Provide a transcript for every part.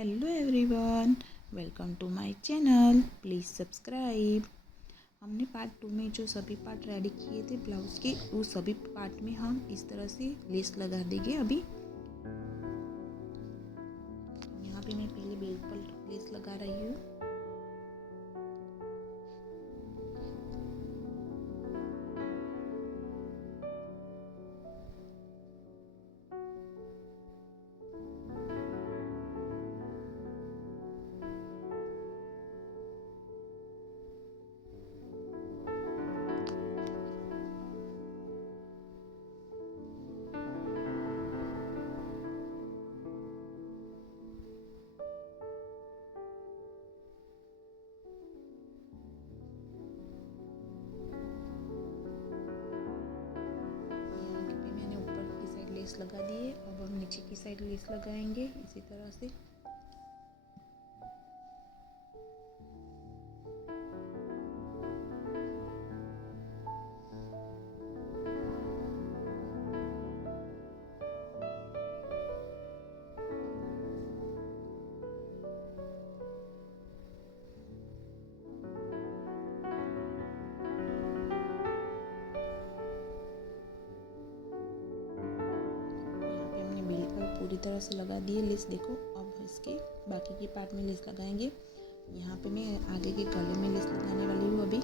Hello everyone, welcome to my channel. Please subscribe. हमने part 2 में जो सभी पार्ट रेडी किए थे ब्लाउज़ के, उस सभी पार्ट में हम इस तरह से लेस लगा देंगे। अभी यहाँ पे मैं पहले बेल्ट पर लेस लगा रही हूँ। लेस लगा दिए। अब हम नीचे की साइड लेस लगाएंगे इसी तरह से। पूरी तरह से लगा दिए लेस। देखो, अब इसके बाकी के पार्ट में लेस लगाएंगे। यहाँ पे मैं आगे के गले में लेस लगाने वाली हूँ अभी।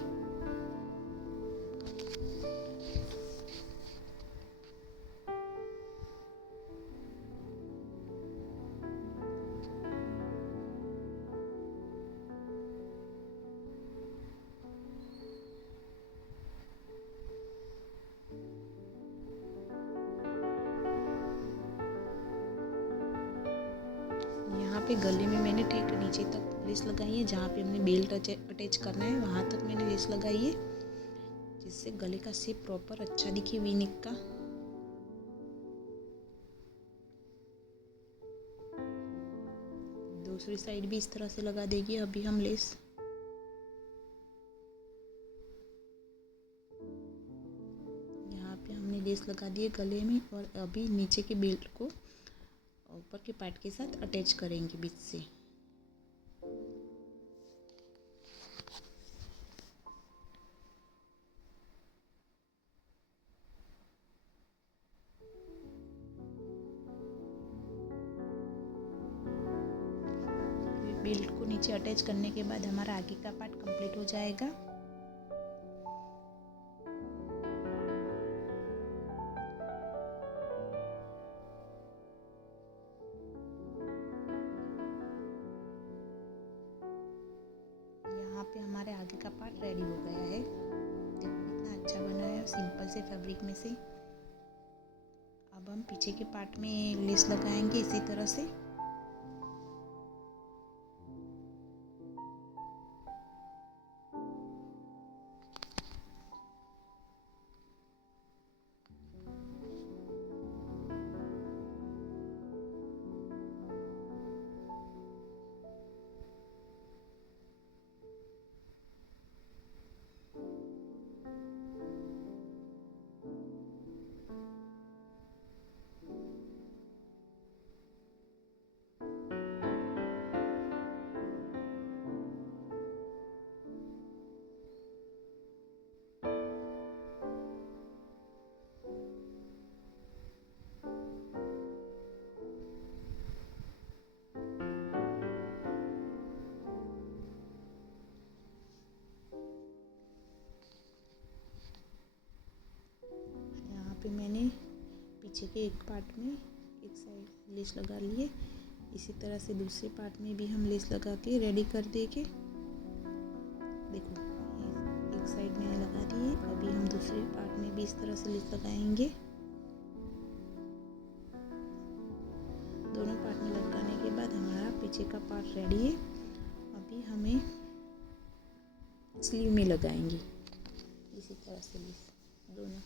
यहाँ पे गले में मैंने ठीक नीचे तक लेस लगाई है। जहाँ पे हमने बेल्ट अटैच करना है वहाँ तक मैंने लेस लगाई है, जिससे गले का शेप प्रॉपर अच्छा दिखे वी नेक का। दूसरी साइड भी इस तरह से लगा देंगे अभी हम लेस। यहाँ पे हमने लेस लगा दिए गले में, और अभी नीचे के बेल्ट को ऊपर के पार्ट के साथ अटैच करेंगे बीच से। बेल्ट को नीचे अटैच करने के बाद हमारा आगे का पार्ट कंप्लीट हो जाएगा। यहाँ पे हमारे आगे का पार्ट रेडी हो गया है। देखो कितना अच्छा बना है सिंपल से फैब्रिक में से। अब हम पीछे के पार्ट में लेस लगाएंगे इसी तरह से। पे मैंने पीछे के एक पार्ट में एक साइड लेस लगा लिए। इसी तरह से दूसरे पार्ट में भी हम लेस लगा के रेडी कर देंगे। देखो, एक साइड में लगा दिए। अभी हम दूसरे पार्ट में भी इस तरह से लेस लगाएंगे। दोनों पार्ट में लगाने के बाद हमारा पीछे का पार्ट रेडी है। अभी हमें स्लीव में लगाएंगे इसी तरह से लेस दोनों।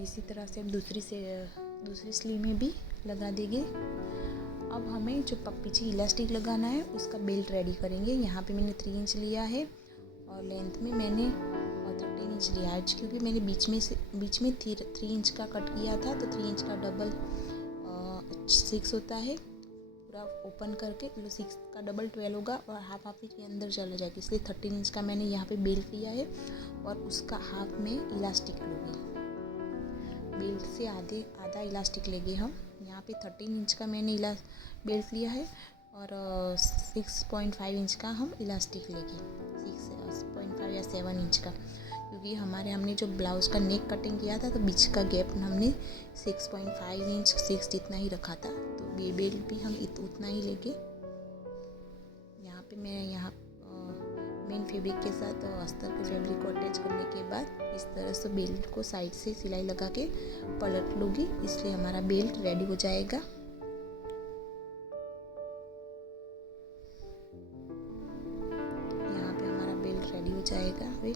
इसी तरह से हम दूसरी स्लीव में भी लगा देंगे। अब हमें जो पीछे इलास्टिक लगाना है उसका बेल्ट रेडी करेंगे। यहाँ पे मैंने 3 इंच लिया है और लेंथ में मैंने 13 इंच लिया है, क्योंकि मैंने बीच में 3 इंच का कट किया था, तो 3 इंच का डबल 6 होता है। पूरा ओपन करके 6 का डबल 12 होगा और हाफ के अंदर चला जाएगा, इसलिए 13 इंच का मैंने यहाँ पे बेल्ट लिया है और उसका हाफ में इलास्टिक लूँगी। बेल्ट से आधा इलास्टिक लेंगे हम। यहाँ पे 13 इंच का मैंने बेल्ट लिया है और 6.5 इंच का हम इलास्टिक लेंगे, 6.5 या 7 इंच का, क्योंकि हमने जो ब्लाउज़ का नेक कटिंग किया था तो बीच का गैप हमने 6.5 इंच 6 जितना ही रखा था, तो ये बेल्ट भी हम उतना ही लेंगे। यहाँ पे मैं मेन फैब्रिक के साथ अस्तर के फैब्रिक को अटैच करने के बाद इस तरह से बेल्ट को साइड से सिलाई लगा के पलट लूँगी, इसलिए हमारा बेल्ट रेडी हो जाएगा। यहाँ पे हमारा बेल्ट रेडी हो जाएगा। अभी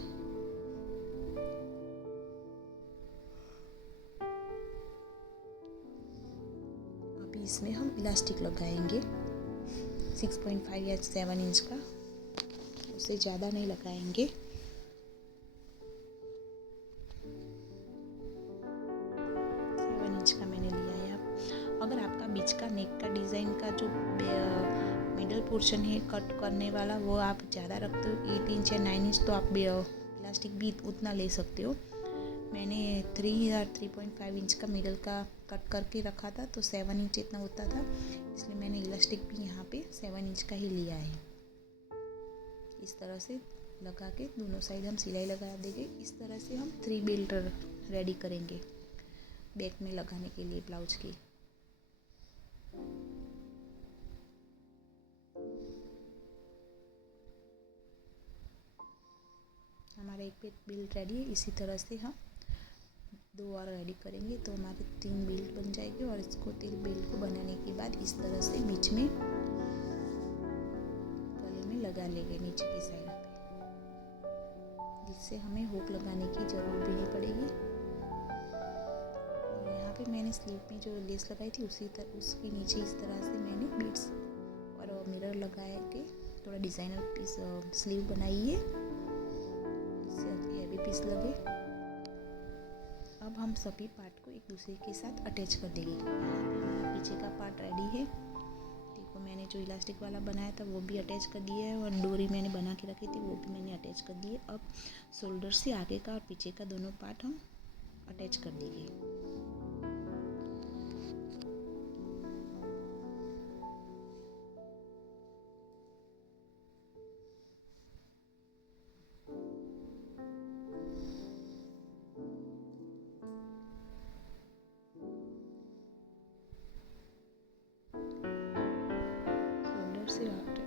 इसमें हम इलास्टिक लगाएंगे 6.5 या 7 इंच का, उससे ज़्यादा नहीं लगाएंगे। 7 इंच का मैंने लिया है। अगर आपका बीच का नेक का डिज़ाइन का जो मिडल पोर्शन है कट करने वाला वो आप ज़्यादा रखते हो 8 इंच या 9 इंच, तो आप इलास्टिक भी उतना ले सकते हो। मैंने 3 या 3.5 इंच का मिडल का कट करके रखा था, तो 7 इंच इतना होता था, इसलिए मैंने इलास्टिक भी यहाँ पे 7 इंच का ही लिया है। इस तरह से लगा के दोनों साइड हम सिलाई लगा देंगे। इस तरह से हम 3 बेल्ट रेडी करेंगे बैक में लगाने के लिए ब्लाउज की। हमारा एक बेल्ट रेडी है। इसी तरह से हम 2 और रेडी करेंगे तो हमारे 3 बेल्ट बन जाएगी। और इसको 3 बेल्ट को बनाने के बाद इस तरह से बीच में गले में लगा लेंगे नीचे की साइड पे, जिससे हमें हुक लगाने की ज़रूरत भी नहीं पड़ेगी। और यहाँ पे मैंने स्लीव में जो लेस लगाई थी उसके नीचे इस तरह से मैंने बीड्स और मिरर लगा के थोड़ा डिज़ाइनर पीस स्लीव बनाई है, इससे हैवी पीस लगे। अब हम सभी पार्ट को एक दूसरे के साथ अटैच कर देंगे। यहाँ पीछे का पार्ट रेडी है। देखो मैंने जो इलास्टिक वाला बनाया था वो भी अटैच कर दिया है और डोरी मैंने बना के रखी थी वो भी मैंने अटैच कर दी है। अब शोल्डर से आगे का और पीछे का दोनों पार्ट हम अटैच कर देंगे।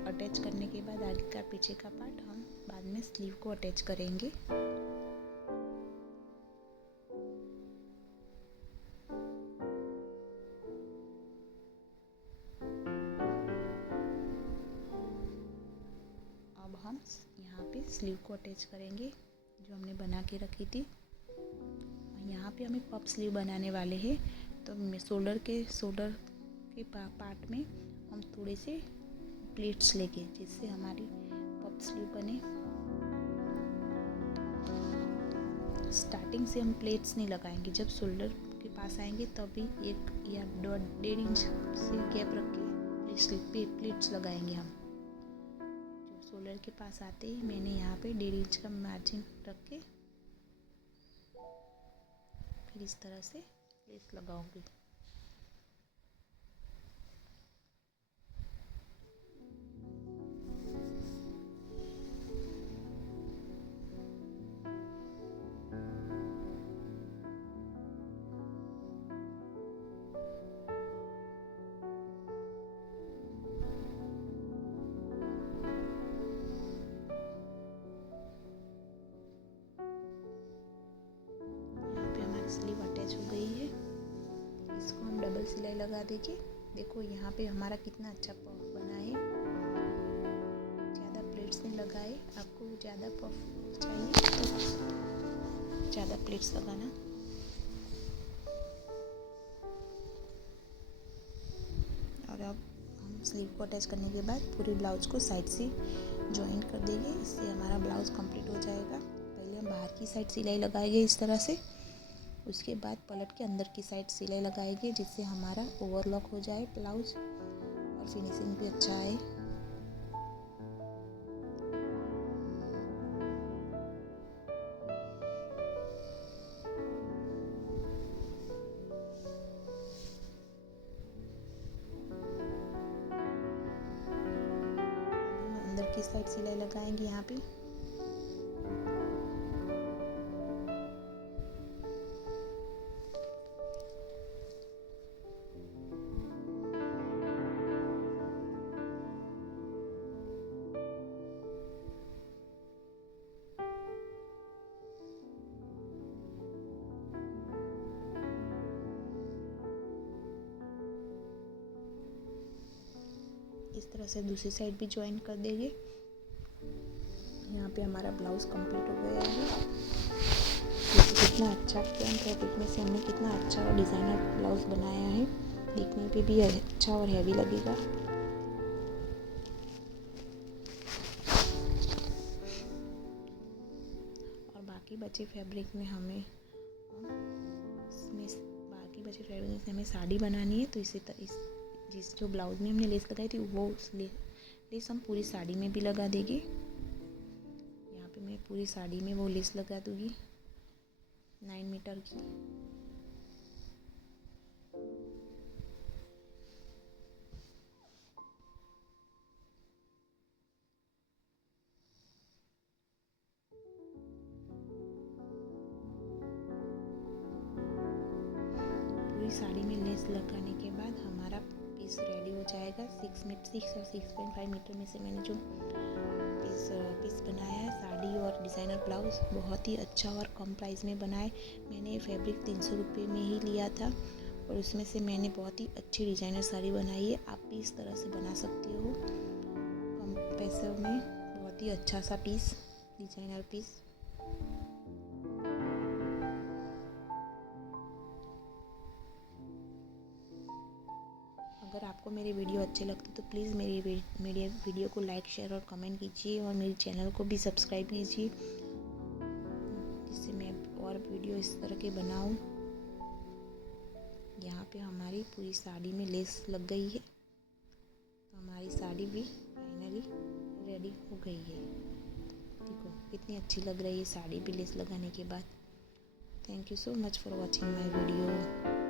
अटैच करने के बाद आगे का पीछे का पार्ट हम बाद में स्लीव को अटैच करेंगे। अब हम यहाँ पे स्लीव को अटैच करेंगे जो हमने बना के रखी थी। यहाँ पे हमें पफ स्लीव बनाने वाले हैं, तो शोल्डर के पार्ट में हम थोड़े से प्लेट्स लेंगे जिससे हमारी पफ स्लीव बने। स्टार्टिंग से हम प्लेट्स नहीं लगाएंगे, जब शोल्डर के पास आएंगे तभी 1 या 1.5 इंच से गैप रख के प्लेट्स लगाएंगे हम। जो शोल्डर के पास आते ही मैंने यहाँ पे 1.5 इंच का मार्जिन रख के फिर इस तरह से प्लेट्स लगाऊंगी। स्लीव अटैच हो गई है, इसको हम डबल सिलाई लगा देंगे। देखो यहाँ पे हमारा कितना अच्छा पफ बना है। ज़्यादा प्लेट्स नहीं लगाए, आपको ज़्यादा पफ चाहिए तो ज़्यादा प्लेट्स लगाना। स्लीव को अटैच करने के बाद पूरे ब्लाउज को साइड से जॉइन कर देंगे। इससे हमारा ब्लाउज कंप्लीट हो जाएगा। पहले हम बाहर की साइड सिलाई लगाएंगे इस तरह से, उसके बाद पलट के अंदर की साइड सिलाई लगाएंगे जिससे हमारा ओवरलॉक हो जाए ब्लाउज और फिनिशिंग भी अच्छा आए। अंदर की साइड सिलाई लगाएंगे यहाँ पे। इस तरह से दूसरी साइड भी ज्वाइन कर देंगे। यहाँ पे हमारा ब्लाउज कंप्लीट हो गया है। देखिए कितना अच्छा प्रिंट है, देखने से हमने कितना अच्छा और डिज़ाइनर ब्लाउज बनाया है। देखने पे भी अच्छा और हैवी लगेगा। और बाकी बचे फैब्रिक में हमें साड़ी बनानी है, तो जिस जो ब्लाउज में हमने लेस लगाई थी वो लेस हम पूरी साड़ी में भी लगा देंगे। यहाँ पे मैं पूरी साड़ी में वो लेस लगा दूँगी 9 मीटर की। पूरी साड़ी में लेस लगाने के बाद हमारा पीस रेडी हो जाएगा। 6 और 6.5 मीटर में से मैंने जो पीस बनाया है साड़ी और डिज़ाइनर ब्लाउज, बहुत ही अच्छा और कम प्राइस में बनाए। मैंने फैब्रिक 300 रुपये में ही लिया था और उसमें से मैंने बहुत ही अच्छी डिज़ाइनर साड़ी बनाई है। आप भी इस तरह से बना सकते हो कम पैसों में। बहुत ही अच्छा सा पीस, डिज़ाइनर पीस। अगर आपको मेरे वीडियो अच्छे लगते तो प्लीज़ मेरे वीडियो को लाइक, शेयर और कमेंट कीजिए और मेरे चैनल को भी सब्सक्राइब कीजिए, जिससे मैं और वीडियो इस तरह के बनाऊं। यहाँ पे हमारी पूरी साड़ी में लेस लग गई है, तो हमारी साड़ी भी फाइनली रेडी हो गई है। देखो कितनी अच्छी लग रही है साड़ी भी लेस लगाने के बाद। Thank you so much for watching my video.